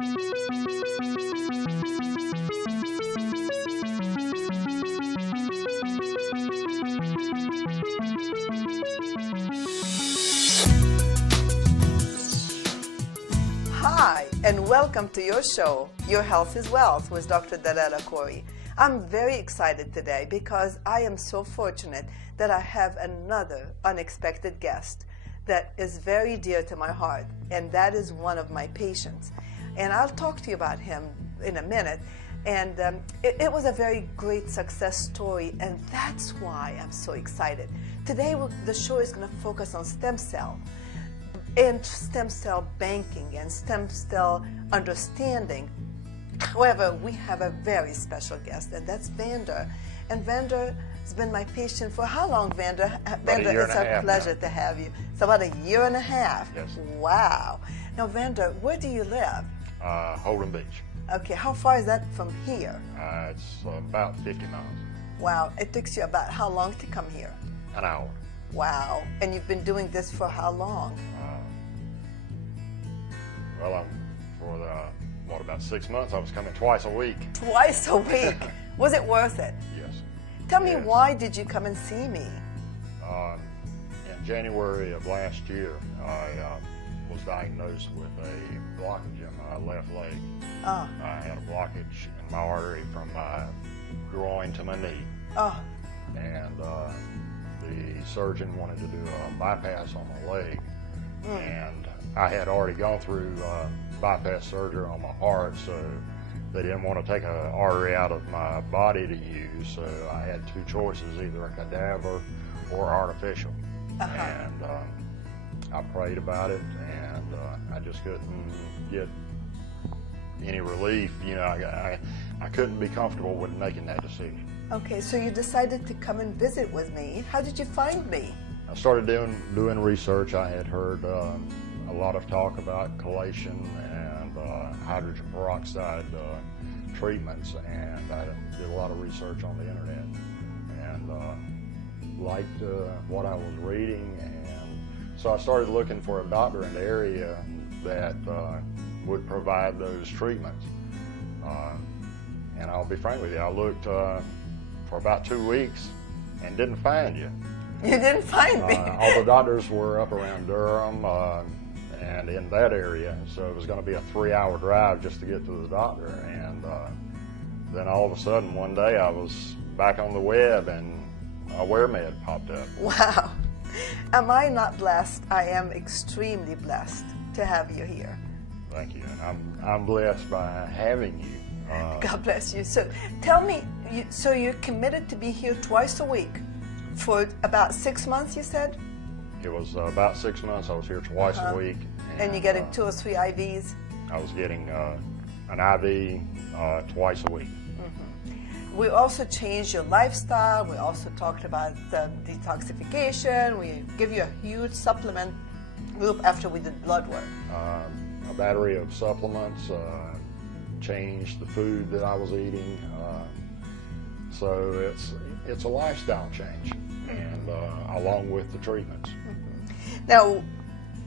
Hi, and welcome to your show, Your Health is Wealth, with Dr. Dalal Akoury. I'm very excited today because I am so fortunate that I have another unexpected guest that is very dear to my heart, and that is one of my patients. And I'll talk to you about him in a minute. And it was a very great success story, and that's why I'm so excited. Today, the show is going to focus on stem cell and stem cell banking and stem cell understanding. However, we have a very special guest, and that's Vander. And Vander has been my patient for how long, Vander? Vander, it's a pleasure to have you. It's about a year and a half. Yes. Wow. Now, Vander, where do you live? Holden Beach. Okay, how far is that from here? It's about 50 miles. Wow, it takes you about how long to come here? An hour. Wow, and you've been doing this for how long? Well, about 6 months. I was coming twice a week. Twice a week? Was it worth it? Yes. Tell me, why did you come and see me? In January of last year, I was diagnosed with a blockage in my left leg. Oh. I had a blockage in my artery from my groin to my knee. Oh. And the surgeon wanted to do a bypass on my leg. And I had already gone through bypass surgery on my heart, so they didn't want to take an artery out of my body to use, so I had two choices, either a cadaver or artificial. And I prayed about it, and I just couldn't get any relief. You know, I couldn't be comfortable with making that decision. Okay, so you decided to come and visit with me. How did you find me? I started doing research. I had heard a lot of talk about chelation and hydrogen peroxide treatments, and I did a lot of research on the internet and liked what I was reading, and so I started looking for a doctor in the area that would provide those treatments. And I'll be frank with you, I looked for about 2 weeks and didn't find you. You didn't find me? All the doctors were up around Durham and in that area, so it was going to be a 3-hour drive just to get to the doctor. And then all of a sudden, one day, I was back on the web and AwareMed popped up. Wow. Am I not blessed? I am extremely blessed to have you here. Thank you, and I'm blessed by having you. God bless you. So tell me, so you're committed to be here twice a week for about 6 months, you said? It was about 6 months. I was here twice a week. And you're getting 2 or 3 IVs? I was getting an IV twice a week. We also changed your lifestyle. We also talked about detoxification. We give you a huge supplement group after we did blood work. A battery of supplements, changed the food that I was eating. So it's a lifestyle change, and along with the treatments. Now,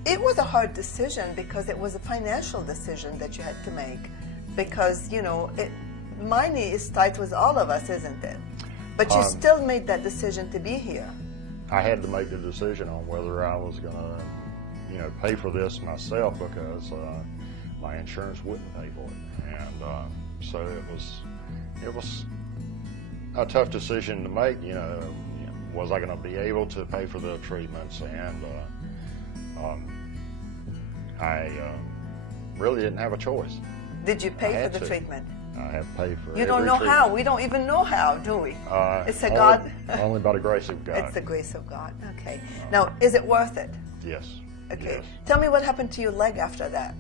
it was a hard decision because it was a financial decision that you had to make, because, you know, money is tight with all of us, isn't it? But you still made that decision to be here. I had to make the decision on whether I was going to, you know, pay for this myself, because my insurance wouldn't pay for it, and so it was a tough decision to make. You know, was I going to be able to pay for the treatments? And I really didn't have a choice. Did you pay for the treatment? I have paid for. You don't know how. We don't even know how, do we? It's a God. Only by the grace of God. It's the grace of God. Okay. Now, is it worth it? Yes. Okay. Yes. Tell me what happened to your leg after that.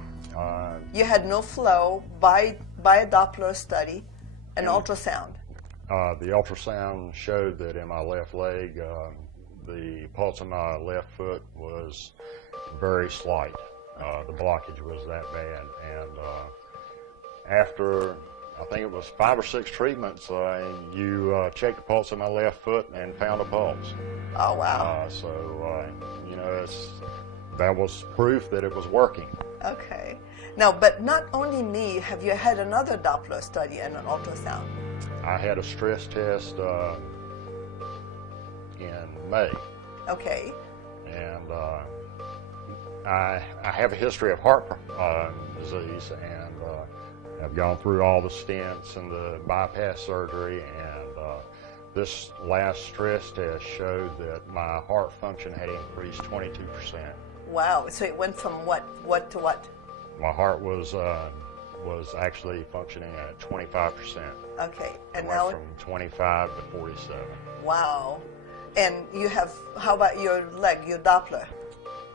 You had no flow by a Doppler study, an ultrasound. The ultrasound showed that in my left leg, the pulse in my left foot was very slight. The blockage was that bad, and after I think it was 5 or 6 treatments, you checked the pulse in my left foot and found a pulse. Oh, wow. You know, that was proof that it was working. Okay. Now, but not only knee, have you had another Doppler study and an ultrasound? I had a stress test in May. Okay. And I have a history of heart disease, and I've gone through all the stents and the bypass surgery, and this last stress test showed that my heart function had increased 22%. Wow. So it went from what to what? My heart was actually functioning at 25%. Okay. And Went now from 25 to 47. wow. And you have, how about your leg, your Doppler?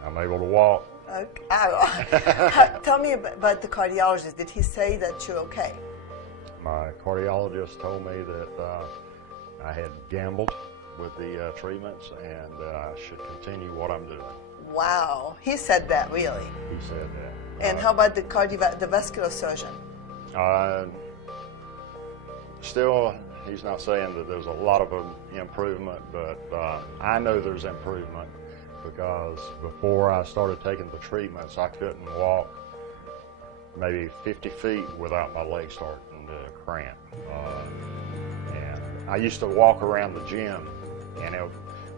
I'm able to walk. Okay. Tell me about the cardiologist. Did he say that you're okay? My cardiologist told me that I had gambled with the treatments, and I should continue what I'm doing. Wow. He said that, really? He said that. And how about the vascular surgeon? Still, he's not saying that there's a lot of improvement, but I know there's improvement because before I started taking the treatments, I couldn't walk maybe 50 feet without my legs starting to cramp. And I used to walk around the gym, and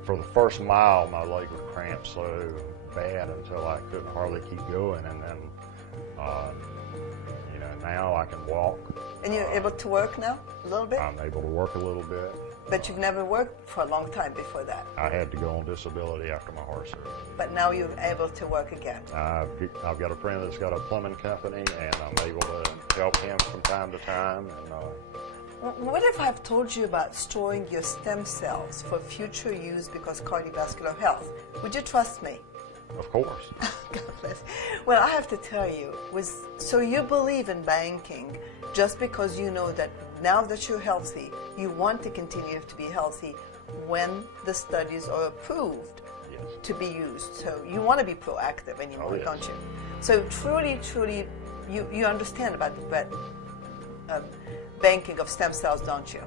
for the first mile, my leg would cramp so bad until I couldn't hardly keep going, and then now I can walk. And you're able to work now a little bit? I'm able to work a little bit. But you've never worked for a long time before that. I had to go on disability after my heart surgery. But now you're able to work again. I've got a friend that's got a plumbing company, and I'm able to help him from time to time. And what if I've told you about storing your stem cells for future use because cardiovascular health? Would you trust me? of course. God bless. Well, I have to tell you, so you believe in banking just because you know that now that you're healthy, you want to continue to be healthy when the studies are approved to be used. So you want to be proactive anymore, don't you? So truly, you understand about the banking of stem cells, don't you?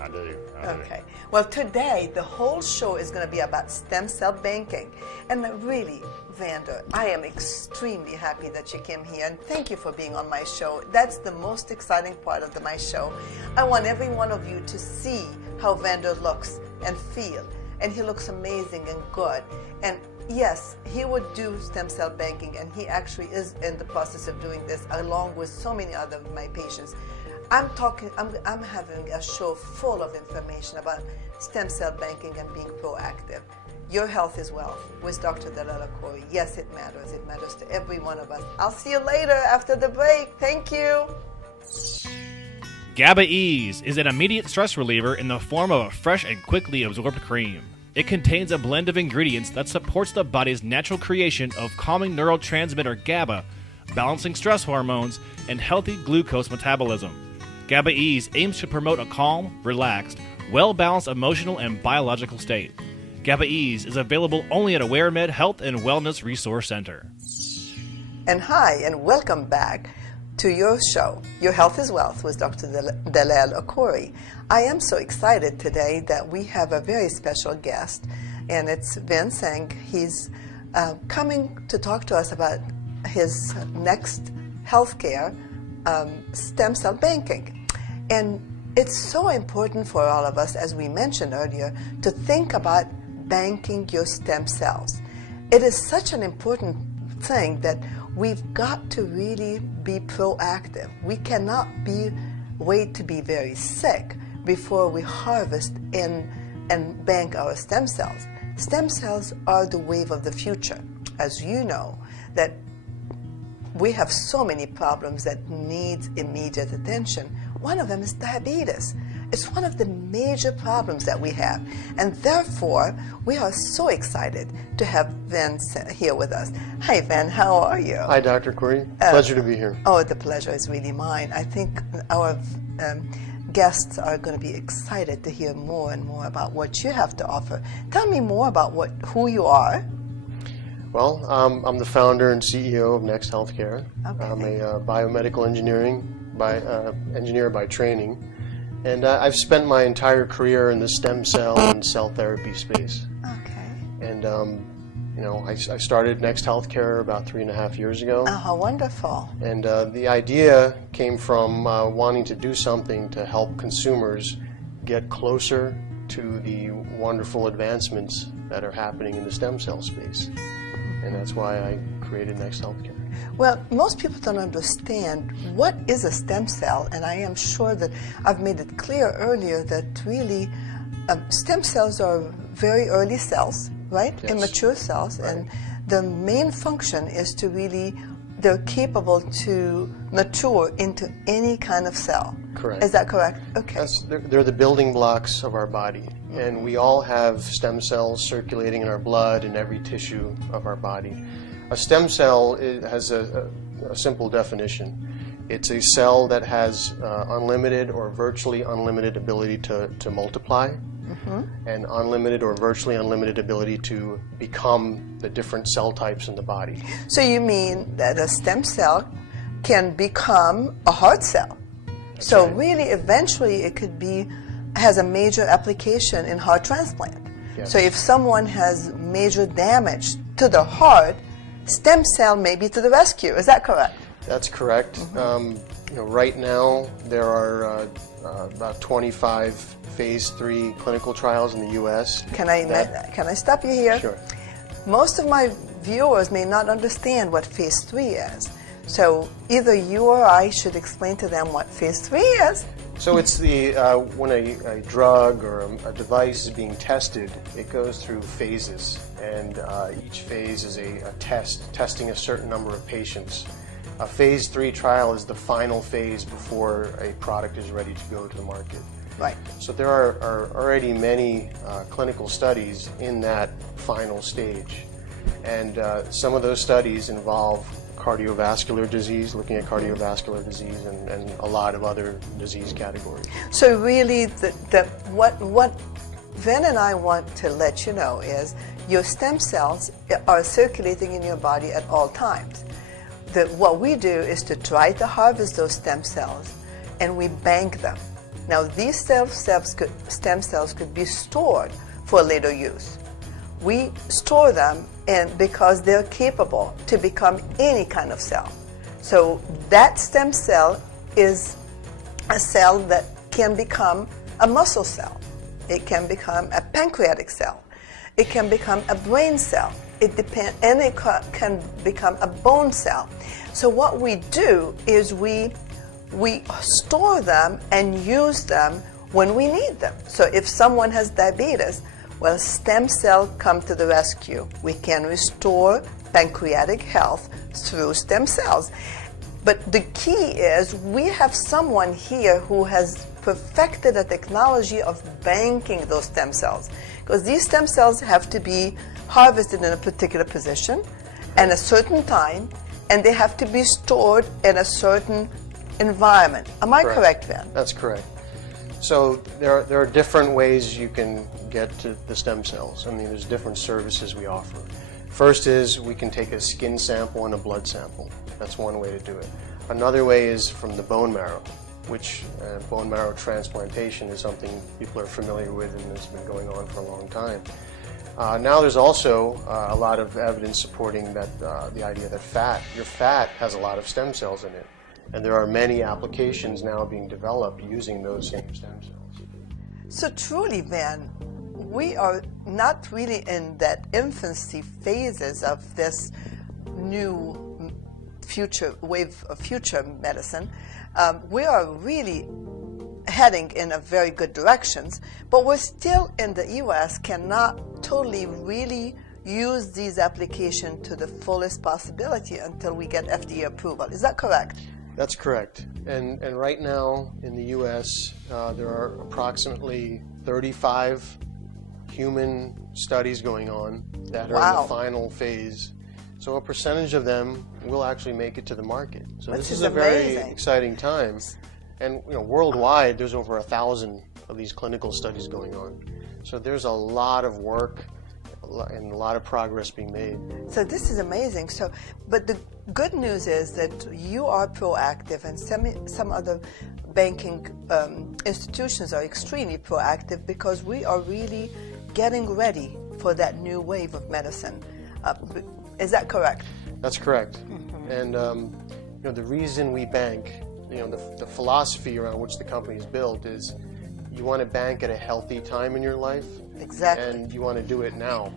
I do. Okay. Well, today the whole show is going to be about stem cell banking. And really, Vander, I am extremely happy that you came here, and thank you for being on my show. That's the most exciting part of my show. I want every one of you to see how Vander looks and feel. And he looks amazing and good. And yes, he would do stem cell banking, and he actually is in the process of doing this along with so many other of my patients. I'm having a show full of information about stem cell banking and being proactive. Your health is wealth with Dr. Dalal Akoury. Yes, it matters. It matters to every one of us. I'll see you later after the break. Thank you. GABA Ease is an immediate stress reliever in the form of a fresh and quickly absorbed cream. It contains a blend of ingredients that supports the body's natural creation of calming neurotransmitter GABA, balancing stress hormones, and healthy glucose metabolism. GABA Ease aims to promote a calm, relaxed, well-balanced emotional and biological state. GABA Ease is available only at AwareMed Health and Wellness Resource Center. And hi, and welcome back to your show, Your Health is Wealth with Dr. Dalal Akoury. I am so excited today that we have a very special guest, and it's Vin Singh. He's coming to talk to us about his next healthcare stem cell banking. And it's so important for all of us, as we mentioned earlier, to think about banking your stem cells. It is such an important thing that we've got to really be proactive. We cannot wait to be very sick before we harvest and bank our stem cells. Stem cells are the wave of the future. As you know, that we have so many problems that need immediate attention. One of them is diabetes. It's one of the major problems that we have. And therefore, we are so excited to have Vin here with us. Hi, Vin. How are you? Hi, Dr. Akoury. Pleasure to be here. Oh, the pleasure is really mine. I think our guests are going to be excited to hear more and more about what you have to offer. Tell me more about who you are. Well, I'm the founder and CEO of Next Healthcare. Okay. I'm a biomedical engineer by training, and I've spent my entire career in the stem cell and cell therapy space. Okay. And I started Next Healthcare about 3.5 years ago. How wonderful. And the idea came from wanting to do something to help consumers get closer to the wonderful advancements that are happening in the stem cell space. And that's why I created Next Healthcare. Well, most people don't understand what is a stem cell, and I am sure that I've made it clear earlier that really stem cells are very early cells, right? Yes. Immature cells, Right. and the main function is to really, they're capable to mature into any kind of cell. Correct. Is that correct? Okay. They're the building blocks of our body, and we all have stem cells circulating in our blood in every tissue of our body. A stem cell has a simple definition. It's a cell that has unlimited or virtually unlimited ability to multiply, and unlimited or virtually unlimited ability to become the different cell types in the body. So you mean that a stem cell can become a heart cell? So right. really, eventually, it could be, has a major application in heart transplant. Yes. So if someone has major damage to the heart, stem cell may be to the rescue. Is that correct? That's correct. Right now there are about 25 phase 3 clinical trials in the U.S. Can I stop you here? Sure. Most of my viewers may not understand what phase 3 is. So either you or I should explain to them what phase 3 is. So it's when a drug or a device is being tested, it goes through phases, and each phase is a test, testing a certain number of patients. A phase 3 trial is the final phase before a product is ready to go to the market. Right. So there are already many clinical studies in that final stage, and some of those studies involve cardiovascular disease, looking at cardiovascular disease, and a lot of other disease categories. So really, what Vin and I want to let you know is your stem cells are circulating in your body at all times. What we do is to try to harvest those stem cells, and we bank them. Now, these stem cells could be stored for later use. We store them because they're capable to become any kind of cell. So that stem cell is a cell that can become a muscle cell. It can become a pancreatic cell. It can become a brain cell. And it can become a bone cell. So what we do is we store them and use them when we need them. So if someone has diabetes, well, stem cell come to the rescue. We can restore pancreatic health through stem cells. But the key is we have someone here who has perfected a technology of banking those stem cells, because these stem cells have to be harvested in a particular position and a certain time, and they have to be stored in a certain environment. Am I correct, Vin? That's correct. So there are different ways you can get to the stem cells. I mean, there's different services we offer. First is we can take a skin sample and a blood sample. That's one way to do it. Another way is from the bone marrow, which bone marrow transplantation is something people are familiar with and has been going on for a long time. Now there's also a lot of evidence supporting that the idea that your fat has a lot of stem cells in it. And there are many applications now being developed using those same stem cells. So truly, Vin, we are not really in that infancy phases of this new wave of future medicine. We are really heading in a very good directions, but we're still in the U.S. cannot totally really use these applications to the fullest possibility until we get FDA approval. Is that correct? That's correct. And right now in the U.S., there are approximately 35 human studies going on that are in the final phase. So a percentage of them will actually make it to the market. So this is a very exciting time. And worldwide, there's over 1,000 of these clinical studies going on. So there's a lot of work and a lot of progress being made. So this is amazing. But the good news is that you are proactive, and some other banking institutions are extremely proactive, because we are really getting ready for that new wave of medicine. Is that correct? That's correct. And the reason we bank, the philosophy around which the company is built is you want to bank at a healthy time in your life. Exactly. And you want to do it now.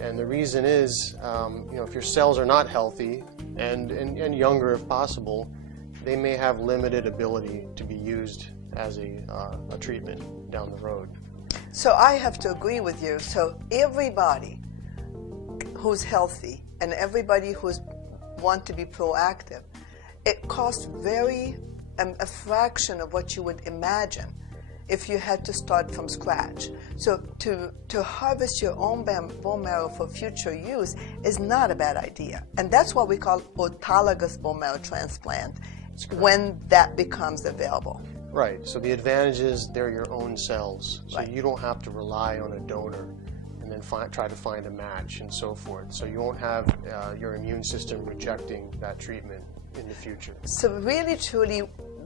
And the reason is, if your cells are not healthy and younger if possible, they may have limited ability to be used as a treatment down the road. So I have to agree with you. So everybody who's healthy and everybody who's want to be proactive, it costs a fraction of what you would imagine if you had to start from scratch. So to harvest your own bone marrow for future use is not a bad idea. And that's what we call autologous bone marrow transplant when that becomes available. Right. So the advantage is they're your own cells. So Right. you don't have to rely on a donor and then try to find a match and so forth. So you won't have your immune system rejecting that treatment in the future. So really, truly,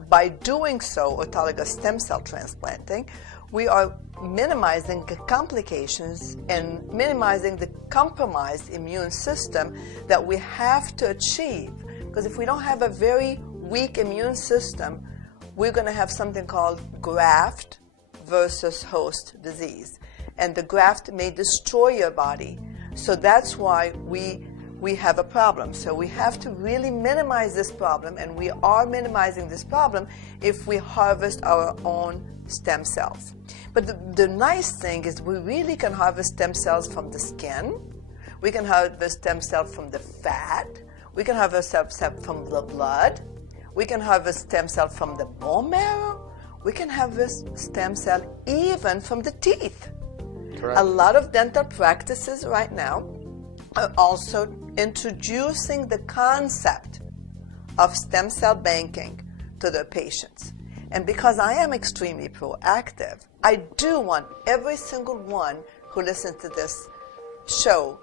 by doing so, autologous stem cell transplanting, we are minimizing the complications and minimizing the compromised immune system that we have to achieve. Because if we don't have a very weak immune system, we're going to have something called graft versus host disease. And the graft may destroy your body. So that's why we have a problem. So we have to really minimize this problem, and we are minimizing this problem if we harvest our own stem cells. But the nice thing is we really can harvest stem cells from the skin, we can harvest stem cells from the fat, we can harvest stem cells from the blood, we can harvest stem cells from the bone marrow, we can harvest stem cells even from the teeth. Correct. A lot of dental practices right now are also introducing the concept of stem cell banking to their patients. And because I am extremely proactive, I do want every single one who listens to this show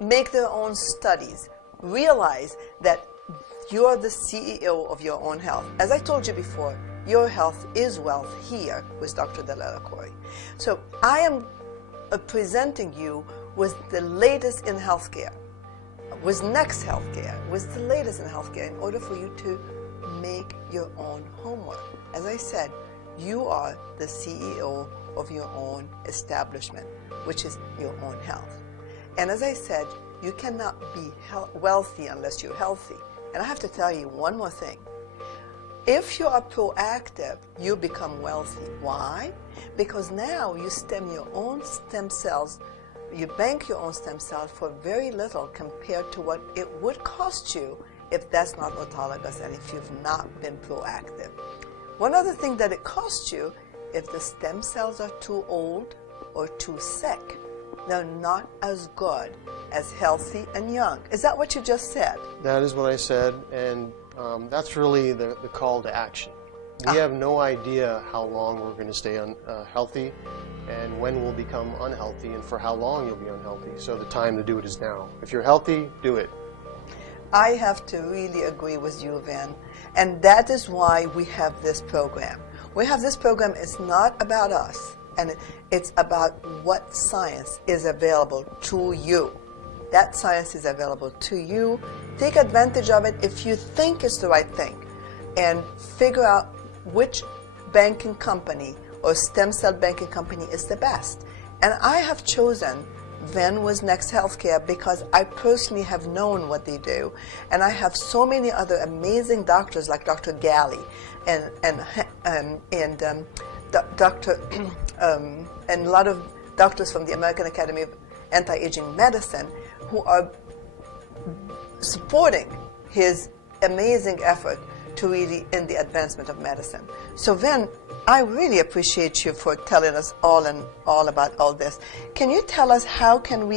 make their own studies, realize that you're the CEO of your own health. As I told you before, your health is wealth here with Dr. Dalal Akoury. So I am presenting you with the latest in healthcare, with Next Healthcare, with the latest in healthcare in order for you to make your own homework. As I said, you are the CEO of your own establishment, which is your own health. And as I said, you cannot be wealthy unless you're healthy. And I have to tell you one more thing. If you are proactive, you become wealthy. Why? Because now you stem your own stem cells, you bank your own stem cells for very little compared to what it would cost you if that's not autologous and if you've not been proactive. One other thing that it costs you, if the stem cells are too old or too sick, they're not as good as healthy and young. Is that what you just said? That is what I said, and that's really the call to action. We have no idea how long we're going to stay healthy and when we'll become unhealthy and for how long you'll be unhealthy. So the time to do it is now. If you're healthy, do it. I have to really agree with you, Vin. And that is why we have this program. We have this program, it's not about us, and it's about what science is available to you. That science is available to you. Take advantage of it if you think it's the right thing, and figure out which banking company or stem cell banking company is the best. And I have chosen Vin with Next Healthcare because I personally have known what they do, and I have so many other amazing doctors like Dr. Galley and Dr. and a lot of doctors from the American Academy of Anti-Aging Medicine who are supporting his amazing effort to really in the advancement of medicine. So Vin, I really appreciate you for telling us all about all this. Can you tell us how can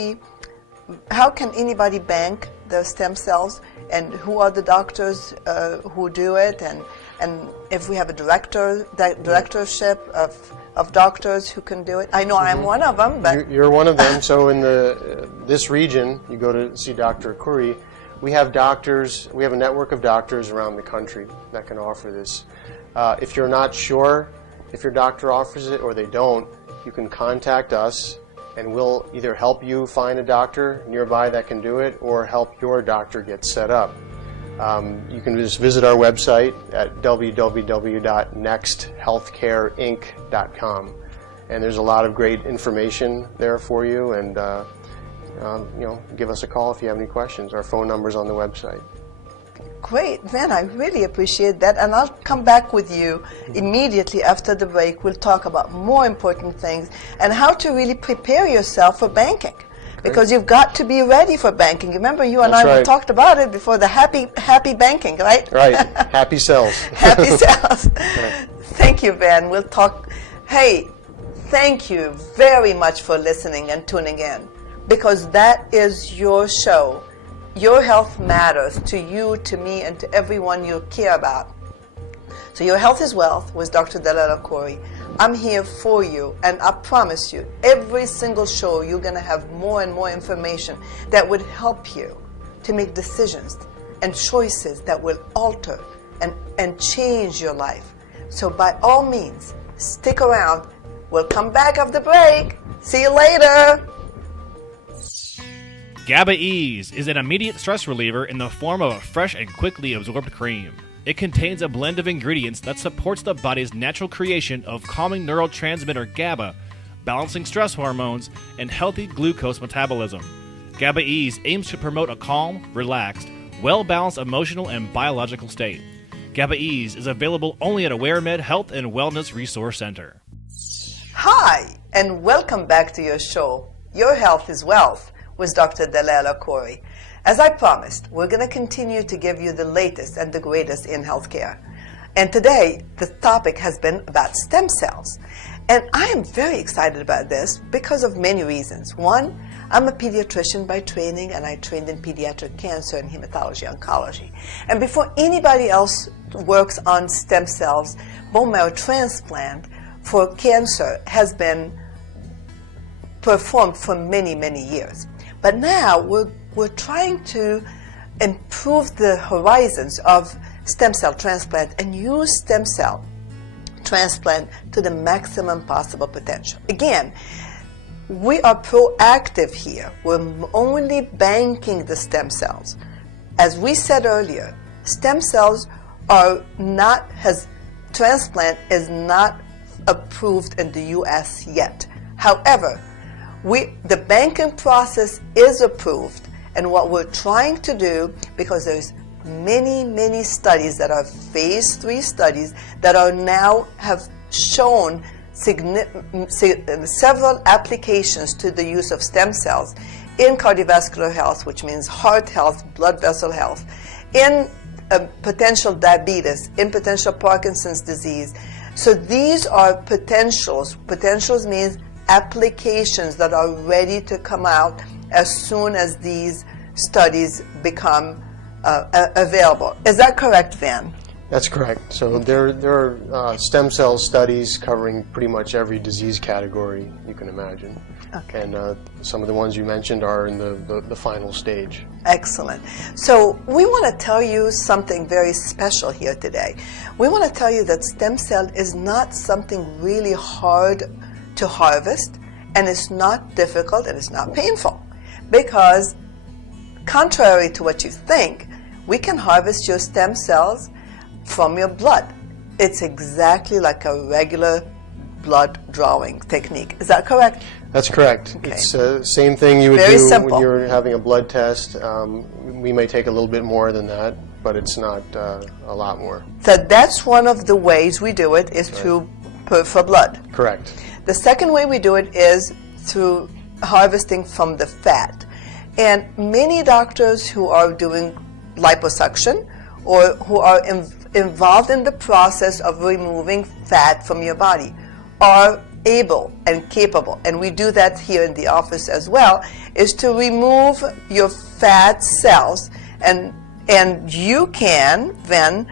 anybody bank their stem cells, and who are the doctors who do it, and if we have a directorship of doctors who can do it? I know I'm one of them, but You're one of them. So in this region, you go to see Dr. Akoury, we have doctors, we have a network of doctors around the country that can offer this. If you're not sure if your doctor offers it or they don't, you can contact us and we'll either help you find a doctor nearby that can do it or help your doctor get set up. You can just visit our website at www.nexthealthcareinc.com, and there's a lot of great information there for you, and give us a call if you have any questions. Our phone number's on the website. Great, Vin, I really appreciate that, and I'll come back with you immediately after the break. We'll talk about more important things and how to really prepare yourself for banking. Because you've got to be ready for banking. Remember, you and I talked about it before, the happy banking, right? Right, happy cells. Happy cells. Thank you, Vin. We'll talk. Hey, thank you very much for listening and tuning in, because that is your show. Your health matters to you, to me, and to everyone you care about. So Your Health is Wealth with Dr. Dalal Akoury. I'm here for you, and I promise you, every single show you're going to have more and more information that would help you to make decisions and choices that will alter and change your life. So by all means, stick around. We'll come back after the break. See you later. GABA Ease is an immediate stress reliever in the form of a fresh and quickly absorbed cream. It contains a blend of ingredients that supports the body's natural creation of calming neurotransmitter GABA, balancing stress hormones, and healthy glucose metabolism. GABA Ease aims to promote a calm, relaxed, well-balanced emotional and biological state. GABA Ease is available only at AwareMed Health and Wellness Resource Center. Hi, and welcome back to your show, Your Health is Wealth, with Dr. Dalal Akoury. As I promised, we're going to continue to give you the latest and the greatest in healthcare. And today, the topic has been about stem cells. And I am very excited about this because of many reasons. One, I'm a pediatrician by training, and I trained in pediatric cancer and hematology oncology. And before anybody else works on stem cells, bone marrow transplant for cancer has been performed for many, many years. But now we're trying to improve the horizons of stem cell transplant and use stem cell transplant to the maximum possible potential. Again, we are proactive here. We're only banking the stem cells. As we said earlier, stem cells are not, transplant is not approved in the U.S. yet. However, the banking process is approved, and what we're trying to do, because there's many studies that are phase 3 studies that are now have shown several applications to the use of stem cells in cardiovascular health, which means heart health, blood vessel health, in potential diabetes, in potential Parkinson's disease. So these are potentials. Potentials means applications that are ready to come out as soon as these studies become available. Is that correct, Vin? That's correct. So there are stem cell studies covering pretty much every disease category you can imagine. Okay. And some of the ones you mentioned are in the final stage. Excellent. So we want to tell you something very special here today. We want to tell you that stem cell is not something really hard to harvest, and it's not difficult, and it's not painful, because contrary to what you think, we can harvest your stem cells from your blood. It's exactly like a regular blood drawing technique. Is that correct? That's correct. Okay. It's the same thing you would Very do simple. when you're having a blood test. We may take a little bit more than that, but it's not a lot more. So that's one of the ways we do it, is through for blood. Correct. The second way we do it is through harvesting from the fat. And many doctors who are doing liposuction or who are involved in the process of removing fat from your body are able and capable, and we do that here in the office as well, is to remove your fat cells, and you can then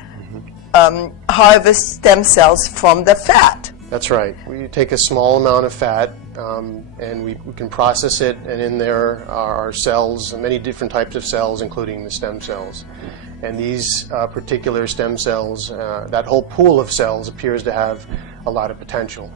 harvest stem cells from the fat. That's right. We take a small amount of fat and we can process it, and in there are cells, many different types of cells, including the stem cells. And these particular stem cells, that whole pool of cells appears to have a lot of potential.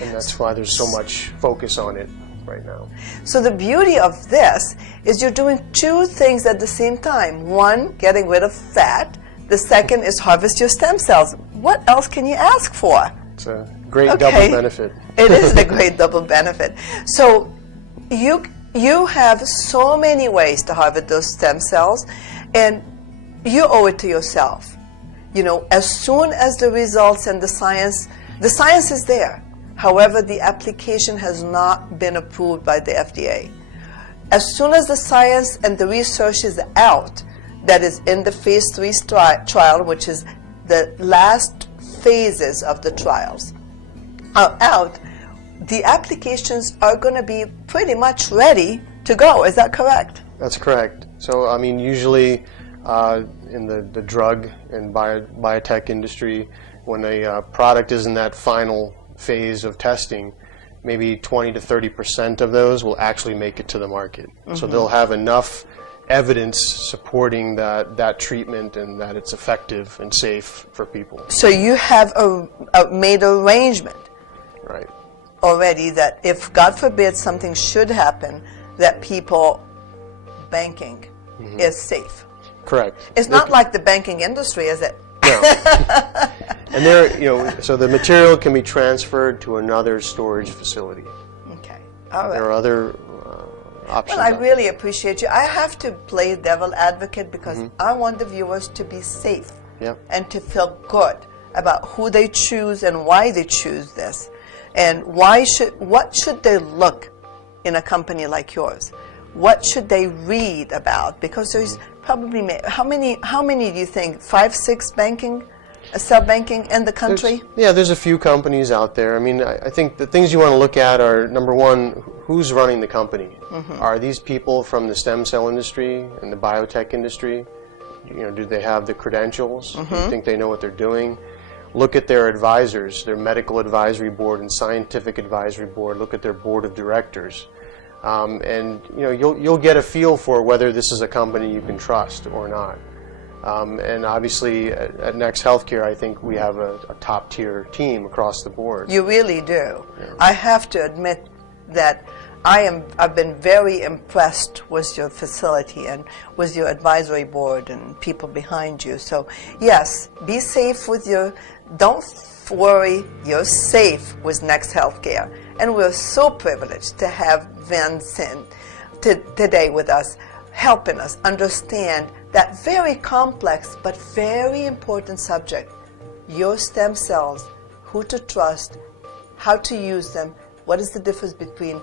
And that's why there's so much focus on it. right now. So the beauty of this is you're doing two things at the same time. One, getting rid of fat. The second is harvest your stem cells. What else can you ask for? It's a great double benefit. It is the great double benefit. So you have so many ways to harvest those stem cells, and you owe it to yourself. You know, as soon as the results and the science is there. However, the application has not been approved by the FDA. As soon as the science and the research is out, that is in the phase 3 trial, which is the last phases of the trials, are out, the applications are going to be pretty much ready to go. Is that correct? That's correct. So, I mean, usually in the drug and biotech industry, when a product is in that final phase of testing, maybe 20 to 30% of those will actually make it to the market. So they'll have enough evidence supporting that treatment and that it's effective and safe for people. So you have made arrangement Right. already that if, God forbid, something should happen, that people banking is safe. Correct. It's not like the banking industry, is it? No. And so the material can be transferred to another storage facility. Okay. All There right. are other options. Well, I out really appreciate you. I have to play devil advocate because I want the viewers to be safe Yep. and to feel good about who they choose and why they choose this, and what should they look in a company like yours? What should they read about? Because there's probably how many do you think? 5, 6 sub banking in the country? There's a few companies out there. I mean, I think the things you want to look at are, number one, who's running the company? Are these people from the stem cell industry and the biotech industry? Do they have the credentials? Do you think they know what they're doing? Look at their advisors, their medical advisory board and scientific advisory board. Look at their board of directors. And you'll get a feel for whether this is a company you can trust or not. And obviously at Next Healthcare, I think we have a top tier team across the board. You really do. Yeah. I have to admit that I've been very impressed with your facility and with your advisory board and people behind you. So yes, be safe don't worry, you're safe with Next Healthcare. And we're so privileged to have Vin Singh today with us, helping us understand that very complex but very important subject, your stem cells, who to trust, how to use them, what is the difference between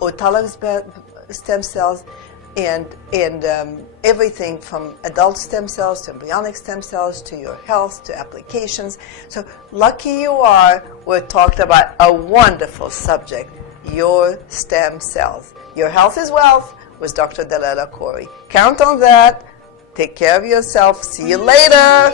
autologous stem cells and everything from adult stem cells to embryonic stem cells to your health to applications. So lucky you are, we're talking about a wonderful subject, your stem cells. Your health is wealth with Dr. Dalal Akoury. Count on that. Take care of yourself. See you later.